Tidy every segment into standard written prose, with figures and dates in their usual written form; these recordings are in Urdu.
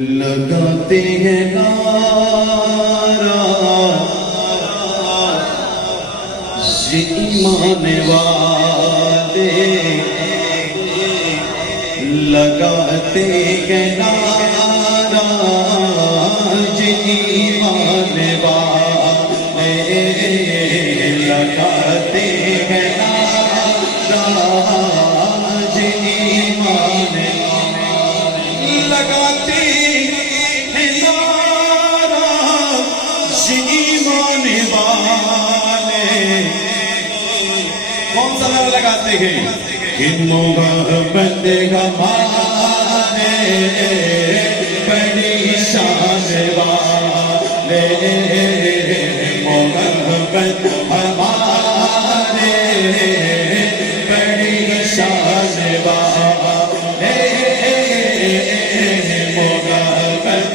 لگاتے ہیں نعرہ یہ ایمان والے، لگاتے ہیں نعرہ یہ ایمان والے، لگاتے ہیں نعرہ یہ ایمان والے، لگاتے ایمان والے۔ کون سا نعرہ لگاتے ہیں؟ کہ محبت ہمارے بڑی شان والے، محبت ہمارے بڑی شان والے، محبت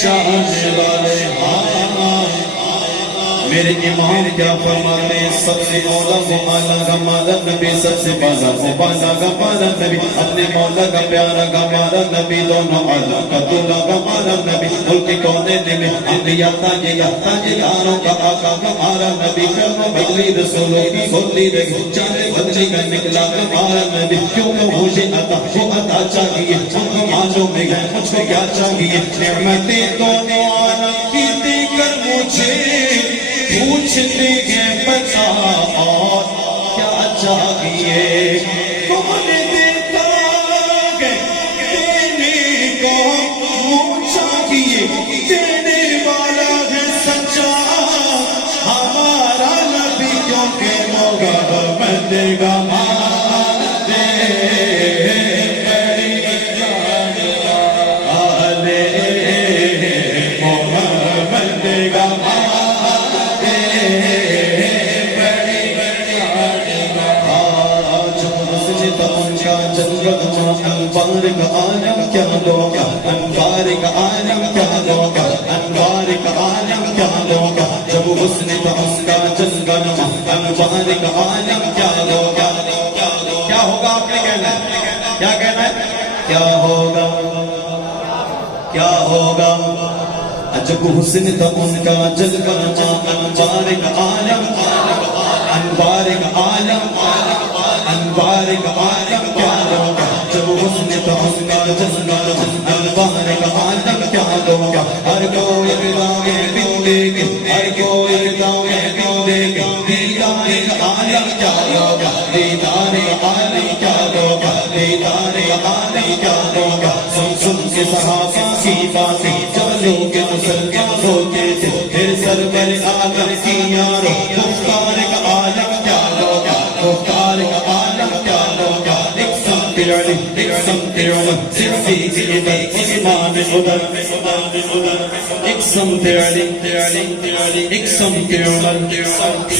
شان والے۔ میرے امام کیا فرماتے ہیں؟ سب سے مولا وہ آلہ ہمارا نبی، سب سے بالا وہ بالا ہمارا نبی، اپنے مولا کا پیارا ہمارا نبی، دونوں آلہ کا دولا ہمارا نبی، ملک کونین میں انبیاء تاجداروں کا آقا ہمارا نبی، کرم بگلی رسولوں کی بولی رہی، چاہے بچی کا نکلا ہمارا نبی، کیوں کہ مجھے عطا وہ عطا چاہیے، معلوم میں ہے مجھ کو کیا چاہیے، نعمتیں دونوں عالم کی دے کر مجھے پوچھتے ہیں بتا اور کیا چاہیے، کون دیتا ہے دینے کو منہ چاہیے، دینے والا ہے سچا ہمارا نبی، کیونکہ محبت ہمارے بڑی شان والے، محبت ہمارے انوار کا عالم کیا لوگا، انوار کا عالم کیا لوگا، انوار کا عالم کیا لوگا، جب حسن تھا اس کا جلوہ، انوار کا عالم کیا لوگا، کیا ہوگا آپ نے کہنا ہے؟ کیا کہنا ہے؟ کیا ہوگا؟ کیا ہوگا؟ جب حسن تھا ان کا جلوہ، انوار کا عالم، انوار کا عالم، انوار کا عالم کیا لوگا، جب حسن تھا ان کا جلوہ، انوار کا عالم کیا لوگا، ہر کوئی اقدامیں بندے گے، ہر کوئی اقدامیں بندے گے، دیدار کا عالم کیا لوگا، دیدار کا عالم کیا لوگا، دیدار کا عالم کیا لوگا، سن سن کے صحابہ کی باتیں جب لوگ مسلمان ہوتے تھے، پھر سرور عالم کی یاروں، مختار کا عالم کیا لوگا، مختار کا عالم کیا لوگا، ایک سمت علم، ایک سمت علم، صدیق ادھر، عثمان ادھر، ایک سمت علم، ایک سمت علم،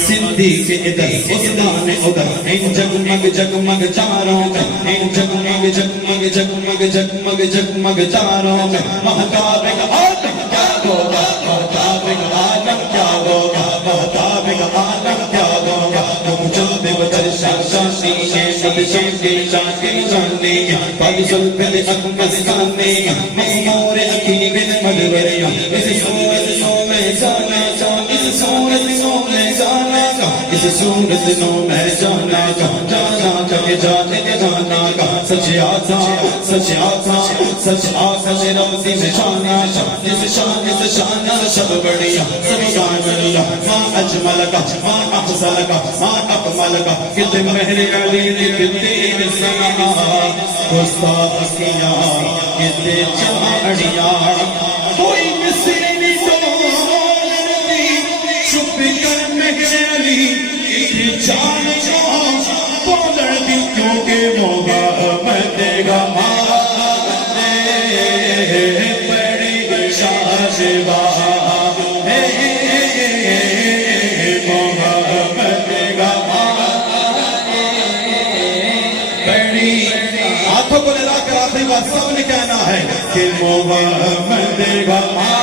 صدیق ادھر، عثمان ادھر، ان جگمگ جگمگ چاروں میں، ان جگمگ جگمگ جگمگ جگمگ جگمگ چاروں میں، مہتاب کا عالم کیا ہوگا، مہتاب کا عالم کیا ہوگا، مہتاب کا عالم کیا ہوگا، تم جلد بدر شاشانی ہے، سب شمدی شاکی جانی ہے، پاک سلطن اکمستانی ہے، مغمور عقیق مدوری ہے، اس صورت نو میں جانا کا، اس صورت نو میں جانا کا، اس صورت نو میں جانا کا، جانا کا جانے جانا کا، سچ آسا سچ آسا سچ آسا رمزی میں شانا کا، جس شان شب بڑھیا سب شان بڑھیا، ماں اجمل کا ماں افضل کا ماں اکمل کا، کتنے مہر علی نے کتنے سنا گستاخیاں کتنے چاڑیاں، کوئی مسیری ڈولتی چھپ کر مہر علی کی جان کو بولڑ دی، کیونکہ محبت ہمارے بڑی شان والے، محبت ہمارے بڑی، ہاتھوں کو لگا کر آخری بات سب نے کہنا ہے کہ محبت ہمارے